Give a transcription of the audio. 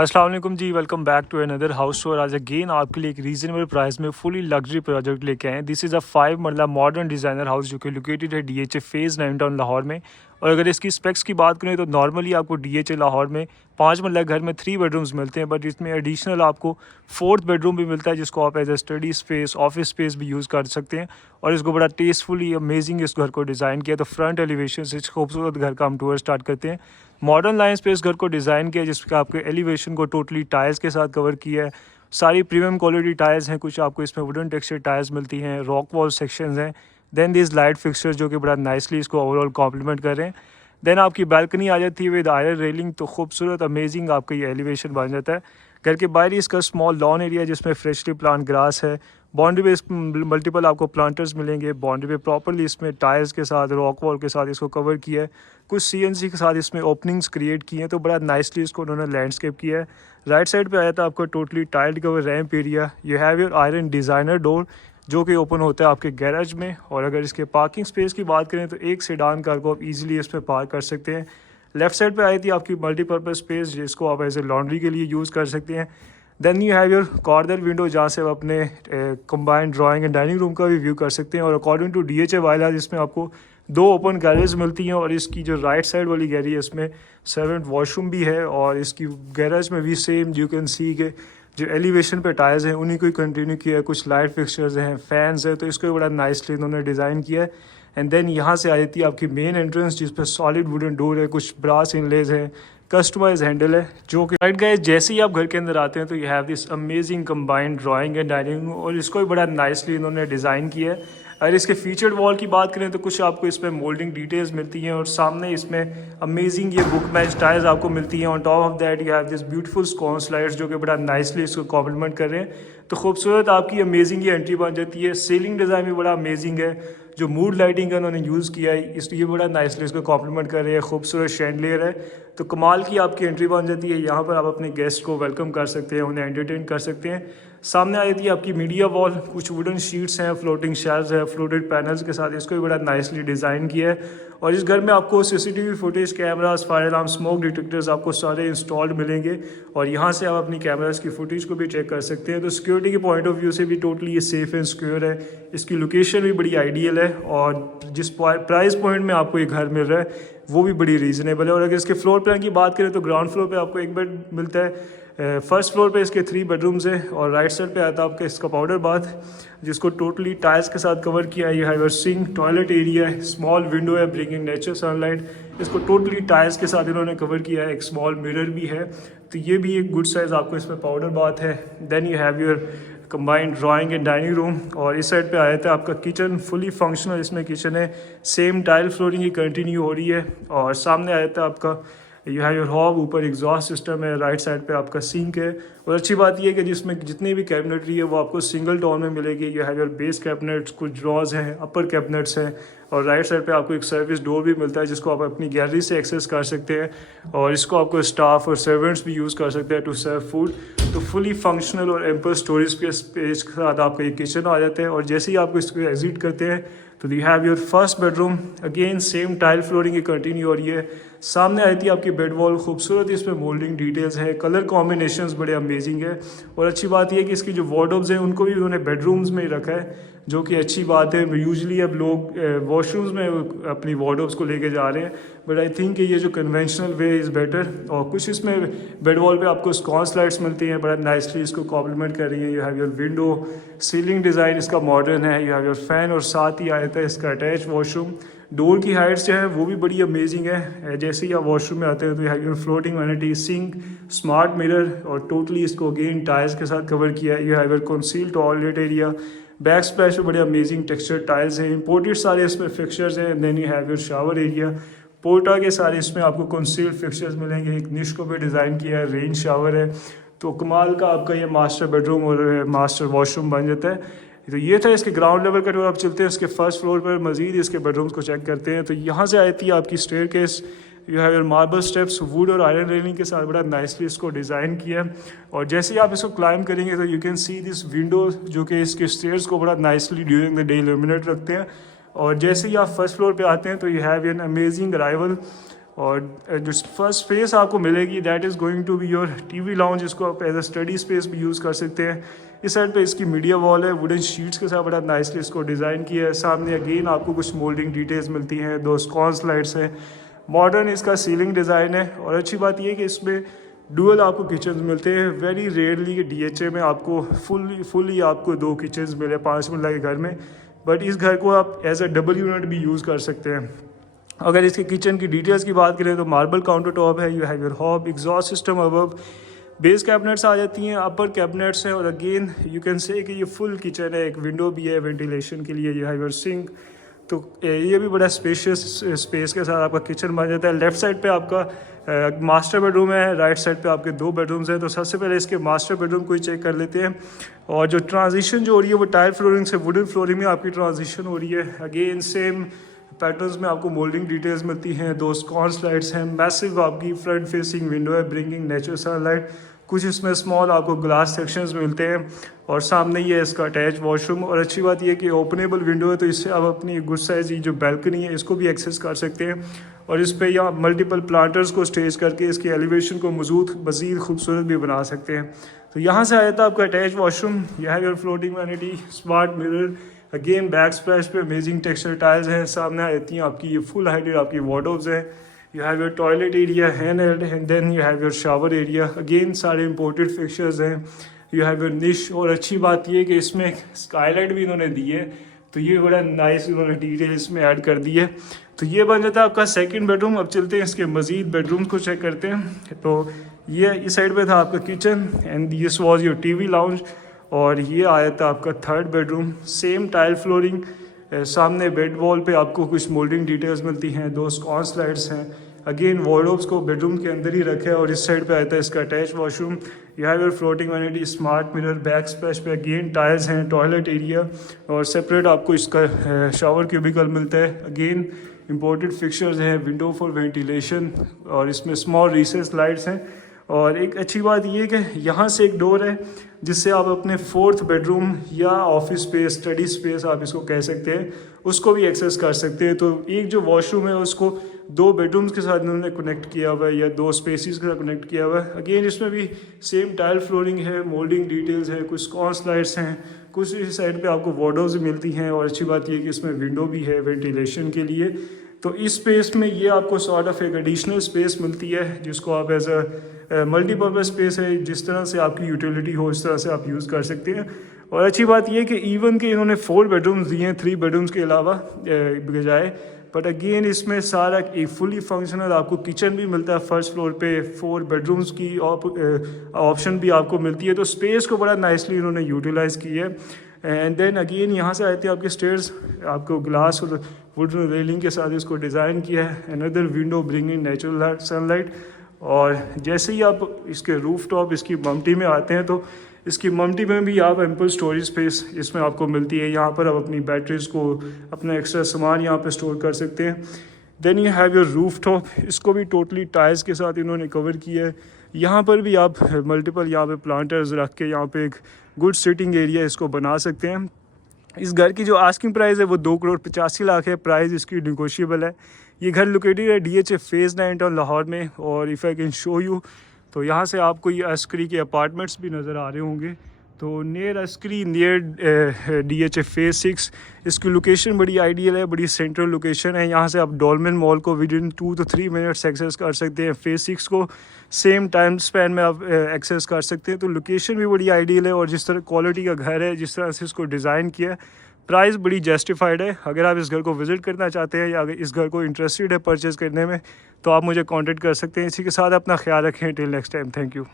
अस्सलाम वालेकुम जी, welcome back to another house tour. आज अगेन आपके लिए एक रीजनेबल प्राइस में फुली लग्जरी प्रोजेक्ट लेके आए हैं। दिस इज़ अ 5 मरला मॉडर्न डिज़ाइनर हाउस जो कि लोकेटेड है DHA फेज़ 9 टाउन लाहौर में। और अगर इसकी स्पेक्स की बात करें तो नॉर्मली आपको DHA लाहौर में 5 मरला घर में 3 बेडरूम्स मिलते हैं, बट इसमें एडिशनल आपको 4th बेडरूम भी मिलता है जिसको आप as a study space, office space भी यूज़ कर सकते हैं। और इसको बड़ा टेस्टफुली अमेजिंग इस घर को डिज़ाइन किया। तो फ्रंट एलिवेशन से इस खूबसूरत घर का हम टूर स्टार्ट करते हैं। मॉडर्न लाइन्स पे इस घर को डिज़ाइन किया जिसका आपके एलिवेशन को टोटली टाइल्स के साथ कवर किया है। सारी प्रीमियम क्वालिटी टाइल्स हैं, कुछ आपको इसमें वुडन टेक्सचर टाइल्स मिलती हैं, रॉक वॉल सेक्शंस हैं। देन दिस लाइट फिक्सचर्स जो कि बड़ा नाइसली इसको ओवरऑल कॉम्प्लीमेंट कर रहे हैं। देन आपकी बालकनी आ जाती है विद आयरन रेलिंग, तो खूबसूरत अमेजिंग आपका ये एलिवेशन बन जाता है। घर के बाहर ही इसका स्मॉल लॉन एरिया जिसमें फ्रेशली प्लांट ग्रास है। बाउंड्री पे इस मल्टीपल आपको प्लांटर्स मिलेंगे। बाउंड्री पे प्रॉपरली इसमें टाइल्स के साथ, रॉक वॉल के साथ इसको कवर किया है। कुछ CNC के साथ इसमें ओपनिंग्स क्रिएट किए हैं, तो बड़ा नाइसली इसको उन्होंने लैंडस्केप किया है। राइट साइड पे आया था आपको totally tiled cover ramp area. You have your iron designer door जो कि ओपन होता है आपके गैराज में। और अगर इसके पार्किंग स्पेस की बात करें तो एक सेडान कार को आप इजीली इसमें पार्क कर सकते हैं। लेफ्ट साइड पे आई थी आपकी मल्टीपर्पज़ स्पेस जिसको आप एज ए लॉन्ड्री के लिए यूज़ कर सकते हैं। Then you have your corner window जहाँ से आप अपने combined drawing and dining room का भी व्यू कर सकते हैं। और अकॉर्डिंग टू DHA वाइला इसमें आपको 2 ओपन गैरेज मिलती हैं। और इसकी जो राइट साइड वाली गैलरी है इसमें सर्वेंट वॉशरूम भी है। और इसकी गैरेज में भी सेम यू कैन सी के जो एलिवेशन पे टायर्स हैं उन्हीं को ही कंटिन्यू किया है। कुछ लाइट फिक्सचर्स हैं, फैंस हैं, तो इसको भी बड़ा नाइसली इन्होंने डिज़ाइन किया है। एंड देन यहाँ से आ जाती है आपकी मेन एंट्रेंस जिस पर सॉलिड वुडन डोर है, कुछ ब्रास इनलेज हैं, कस्टमाइज हैंडल है जो कि राइट गाइस जैसे ही आप घर के अंदर आते हैं तो you have this amazing combined drawing and dining room. और इसको भी बड़ा नाइसली इन्होंने डिज़ाइन किया है। अगर इसके फीचर्ड वॉल की बात करें तो कुछ आपको इसमें मोल्डिंग डिटेल्स मिलती हैं। और सामने इसमें अमेजिंग ये बुक मैच टाइल्स आपको मिलती हैं। On top of that you have this beautiful sconce slides जो कि बड़ा नाइसली इसको कॉम्प्लीमेंट कर रहे हैं। तो खूबसूरत आपकी अमेजिंग ये एंट्री बन जाती है। सीलिंग डिज़ाइन भी बड़ा अमेजिंग है। जो मूड लाइटिंग का उन्होंने यूज़ किया है इसलिए बड़ा नाइसली इसको कॉम्प्लीमेंट कर रहे हैं। खूबसूरत शैंडलियर है, तो कमाल की आपकी एंट्री बन जाती है। यहाँ पर आप अपने गेस्ट को वेलकम कर सकते हैं, उन्हें एंटरटेन कर सकते हैं। सामने आ जाती है आपकी मीडिया वॉल, कुछ वुडन शीट्स हैं, फ्लोटिंग शेल्व्स है, फ्लोटेड पैनल्स के साथ इसको भी बड़ा नाइसली डिज़ाइन किया है। और इस घर में आपको CCTV footage, cameras, fire alarm, smoke detectors आपको सारे इंस्टॉल्ड मिलेंगे। और यहाँ से आप अपनी कैमरास की फुटेज को भी चेक कर सकते हैं। तो सिक्योरिटी के पॉइंट ऑफ व्यू से भी टोटली ये सेफ़ एंड सिक्योर है। इसकी लोकेशन भी बड़ी आइडियल है। और जिस प्राइस पॉइंट में आपको ये घर मिल रहा है वो भी बड़ी रीज़नेबल है। और अगर इसके फ्लोर प्लान की बात करें तो ग्राउंड फ्लोर पे आपको एक बेड मिलता है। फर्स्ट फ्लोर पे इसके 3 बेडरूम्स हैं। और राइट साइड पे आता है आपका इसका पाउडर बाथ जिसको टोटली टाइल्स के साथ कवर किया है। ये है सिंक, टॉयलेट एरिया है, स्मॉल विंडो है ब्रिंगिंग नेचुरल सनलाइट। इसको टोटली टाइल्स के साथ इन्होंने कवर किया है। एक स्मॉल मिरर भी है, तो ये भी एक गुड साइज़ आपको इसमें पाउडर बाथ है। Then you have your combined drawing and dining room. और इस साइड पे आया था आपका किचन, फुली फंक्शनल इसमें किचन है। सेम टाइल फ्लोरिंग ही कंटिन्यू हो रही है। और सामने आया था आपका यू हैव योर हॉब, ऊपर एग्जॉस्ट सिस्टम है, राइट साइड पे आपका सिंक है। और अच्छी बात यह है कि जिसमें जितनी भी कैबिनेटरी है वो आपको सिंगल टोन में मिलेगी। You have your base cabinets, कुछ ड्रॉज हैं, अपर कैबिनेट्स हैं। और राइट साइड पे आपको एक सर्विस डोर भी मिलता है जिसको आप अपनी गैलरी से एक्सेस कर सकते हैं। और इसको आपको स्टाफ और सर्वेंट्स भी यूज़ कर सकते हैं टू सर्व फूड। तो फुली फंक्शनल और एम्पल स्टोरेज स्पेस के साथ आपका ये किचन आ जाता है। और जैसे ही आप इसको एग्जिट करते हैं तो you have your first bedroom, again same tile flooring की कंटिन्यू हो रही है। सामने आई थी आपकी बेड वॉल, खूबसूरत इसमें मोल्डिंग डिटेल्स है, कलर कॉम्बिनेशंस बड़े अमेजिंग है। और अच्छी बात यह है कि इसकी जो वार्डरोब्स हैं उनको भी उन्होंने बेडरूम्स में ही रखा है जो कि अच्छी बात है। यूजुअली अब लोग वॉशरूम्स में अपनी वार्डरोब्स को लेके जा रहे हैं, बट आई थिंक ये जो कन्वेंशनल वे इज़ बेटर। और कुछ इसमें बेड वॉल पे आपको स्कॉन स्लाइड्स मिलती हैं, बड़ा नाइसली इसको कॉम्प्लीमेंट कर रही है। You have your window, ceiling design इसका मॉडर्न है। यू हैव योर फैन और साथ ही आया था इसका अटैच वॉशरूम। डोर की हाइट्स जो है वो भी बड़ी अमेजिंग है। जैसे ही आप वॉशरूम में आते हैं तो you have your floating vanity, sink, smart mirror. और टोटली इसको अगेन टाइल्स के साथ कवर किया है। You have your conceal toilet area, back splash में बड़े अमेजिंग टेक्सचर टाइल्स हैं, इंपोर्टेड सारे इसमें फिक्सचर्स हैं। Then you have your shower area, पोर्टा के सारे इसमें आपको कंसील्ड फिक्सचर्स मिलेंगे। एक निश को भी डिज़ाइन किया है, रेन शावर है। तो कमाल का आपका ये मास्टर बेडरूम और मास्टर वॉशरूम बन जाता है। तो ये था इसके ग्राउंड लेवल का टूर। आप चलते हैं इसके फर्स्ट फ्लोर पर, मजीद इसके बेडरूम्स को चेक करते हैं। तो यहाँ से आई थी आपकी staircase, you have your marble steps, would और आयरन रेलिंग के साथ बड़ा नाइसली इसको डिज़ाइन किया है। और जैसे ही आप इसको क्लाइंब करेंगे तो you can see this window जो कि इसके स्टेयर्स को बड़ा nicely during the day illuminate रखते हैं। और जैसे ही आप फर्स्ट फ्लोर पे आते हैं तो you have an amazing arrival. और जो फर्स्ट स्पेस आपको मिलेगी that is going to be your TV lounge, जिसको आप एज अ स्टडी स्पेस भी यूज़ कर सकते हैं। इस साइड पे इसकी मीडिया वॉल है, वुडन शीट्स के साथ बड़ा नाइसली इसको डिज़ाइन किया है। सामने अगेन आपको कुछ मोल्डिंग डिटेल्स मिलती हैं, 2 स्कॉन्स लाइट्स हैं, मॉडर्न इसका सीलिंग डिज़ाइन है। और अच्छी बात यह है कि इसमें डुअल आपको किचन मिलते हैं। वेरी रेयरली DHA में आपको फुली आपको 2 किचन मिले 5 मरला के घर में, बट इस घर को आप एज अ डबल यूनिट भी यूज़ कर सकते हैं। अगर इसके किचन की डिटेल्स की बात करें तो मार्बल काउंटर टॉप है, you have your hob, exhaust system above, base cabinets आ जाती हैं, अपर कैबिनेट्स हैं। और अगेन यू कैन से कि ये फुल किचन है, एक विंडो भी है वेंटिलेशन के लिए, यू हैव योर सिंक। तो ये भी बड़ा स्पेशियस स्पेस के साथ आपका किचन बन जाता है। लेफ्ट साइड पे आपका मास्टर बेडरूम है, राइट साइड पे आपके 2 बेडरूम्स हैं। तो सबसे पहले इसके मास्टर बेडरूम को ही चेक कर लेते हैं। और जो ट्रांजिशन जो हो रही है वो टाइल फ्लोरिंग से वुडन फ्लोरिंग में आपकी ट्रांजिशन हो रही है। अगेन सेम पैटर्न्स में आपको मोल्डिंग डिटेल्स मिलती हैं, 2 स्कॉन्स लाइट्स हैं, मैसिव आपकी फ्रंट फेसिंग विंडो है ब्रिंगिंग नेचुरल सनलाइट। कुछ इसमें स्मॉल आपको ग्लास सेक्शंस मिलते हैं और सामने ही है इसका अटैच वॉशरूम। और अच्छी बात यह है कि ओपनेबल विंडो है, तो इससे आप अपनी गुड साइज जो बैल्कनी है इसको भी एक्सेस कर सकते हैं। और इस पर यहाँ मल्टीपल प्लांटर्स को स्टेज करके इसकी एलिवेशन को मज़ीद खूबसूरत भी बना सकते हैं। तो यहाँ से आया था आपका अटैच वॉशरूम, यह है your floating vanity, smart mirror, again back splash पे अमेजिंग टेक्सचर टाइल्स हैं। सामने आती हैं आपकी ये फुल हाइटेड आपकी वार्डरोब्स हैं। You have your toilet area hand and then you have your shower area, again सारे इंपोर्टेड फिक्चर्स हैं। You have your niche. और अच्छी बात ये है कि इसमें स्काईलाइट भी इन्होंने दी है, तो ये बड़ा नाइस इन्होंने डिटेल इसमें ऐड कर दी है। तो ये बन जाता है आपका सेकंड बेडरूम। अब चलते हैं इसके मज़ीद बेडरूम्स को चेक करते हैं। तो ये इस साइड पे था आपका kitchen and this was your TV lounge. और ये आया था आपका third bedroom, same tile flooring, सामने बेड वॉल पे आपको कुछ मोल्डिंग डिटेल्स मिलती हैं, 2 स्कॉन्स लाइट्स हैं। अगेन वार्डरोब्स को बेडरूम के अंदर ही रखा है। और इस साइड पे आता है इसका attach washroom, you have your floating vanity, smart mirror, back splash पे अगेन टाइल्स हैं, टॉयलेट एरिया और सेपरेट आपको इसका शावर क्यूबिकल मिलता है। अगेन इंपोर्टेड फिक्चर्स हैं, विंडो फॉर वेंटिलेशन और इसमें स्मॉल रिसेस लाइट्स हैं। और एक अच्छी बात ये है कि यहाँ से एक डोर है जिससे आप अपने 4th बेडरूम या ऑफिस स्पेस, स्टडी स्पेस आप इसको कह सकते हैं, उसको भी एक्सेस कर सकते हैं। तो एक जो वॉशरूम है उसको 2 बेडरूम्स के साथ इन्होंने कनेक्ट किया हुआ है या 2 स्पेसिस के साथ कनेक्ट किया हुआ है। अगेन इसमें भी सेम टाइल फ्लोरिंग है, मोल्डिंग डिटेल्स है, कुछ स्कॉन्स लाइट्स हैं, कुछ इस साइड पे आपको वार्डरोब्स मिलती हैं। और अच्छी बात ये है कि इसमें विंडो भी है वेंटिलेशन के लिए। तो इस स्पेस में ये आपको सॉर्ट ऑफ एक एडिशनल स्पेस मिलती है जिसको आप एज अ मल्टीपर्पज़ स्पेस है, जिस तरह से आपकी यूटिलिटी हो उस तरह से आप यूज़ कर सकते हैं। और अच्छी बात ये है कि इवन के इन्होंने 4 बेडरूम्स दिए हैं 3 बेडरूम्स के अलावा बजाय। बट अगेन इसमें सारा एक फुली फंक्शनल आपको किचन भी मिलता है फर्स्ट फ्लोर पे, 4 बेडरूम्स की ऑप्शन भी आपको मिलती है। तो स्पेस को बड़ा नाइसली इन्होंने यूटिलाइज़ की है। एंड देन अगेन यहाँ से आते हैं आपके स्टेयर्स, आपको ग्लास और वुड रेलिंग के साथ इसको डिज़ाइन किया है। Another window bringing natural sunlight. और जैसे ही आप इसके रूफ टॉप इसकी ममटी में आते हैं तो इसकी ममटी में भी आप एम्पल स्टोरेज स्पेस इसमें आपको मिलती है। यहाँ पर आप अपनी बैटरीज को, अपना एक्स्ट्रा सामान यहाँ पे स्टोर कर सकते हैं। Then you have your roof top, इसको भी टोटली टाइल्स के साथ इन्होंने कवर किया है। यहाँ पर भी आप मल्टीपल यहाँ पे प्लांटर्स रख के यहाँ पे एक गुड सिटिंग एरिया इसको बना सकते हैं। इस घर की जो आस्किंग प्राइस है वो 2,85,00,000 है, प्राइस इसकी निगोशिएबल है। ये घर लोकेटेड है DHA फेज़ 9 टाउन लाहौर में। और if I can show you, तो यहाँ से आपको ये अस्करी के अपार्टमेंट्स भी नज़र आ रहे होंगे। तो near Askari, near DHA phase 6, इसकी लोकेशन बड़ी आइडियल है, बड़ी सेंट्रल लोकेशन है। यहाँ से आप डॉल्मेन मॉल को within 2 to 3 minutes access कर सकते हैं। फेज़ 6 को सेम टाइम स्पैन में आप एक्सेस कर सकते हैं। तो लोकेशन भी बड़ी आइडियल है और जिस तरह क्वालिटी का घर है, जिस तरह से इसको डिज़ाइन किया है, प्राइस बड़ी जस्टिफाइड है। अगर आप इस घर को विज़िट करना चाहते हैं या अगर इस घर को इंटरेस्टेड है परचेज़ करने में, तो आप मुझे कॉन्टेक्ट कर सकते हैं। इसी के साथ अपना ख्याल रखें। Till next time, thank you.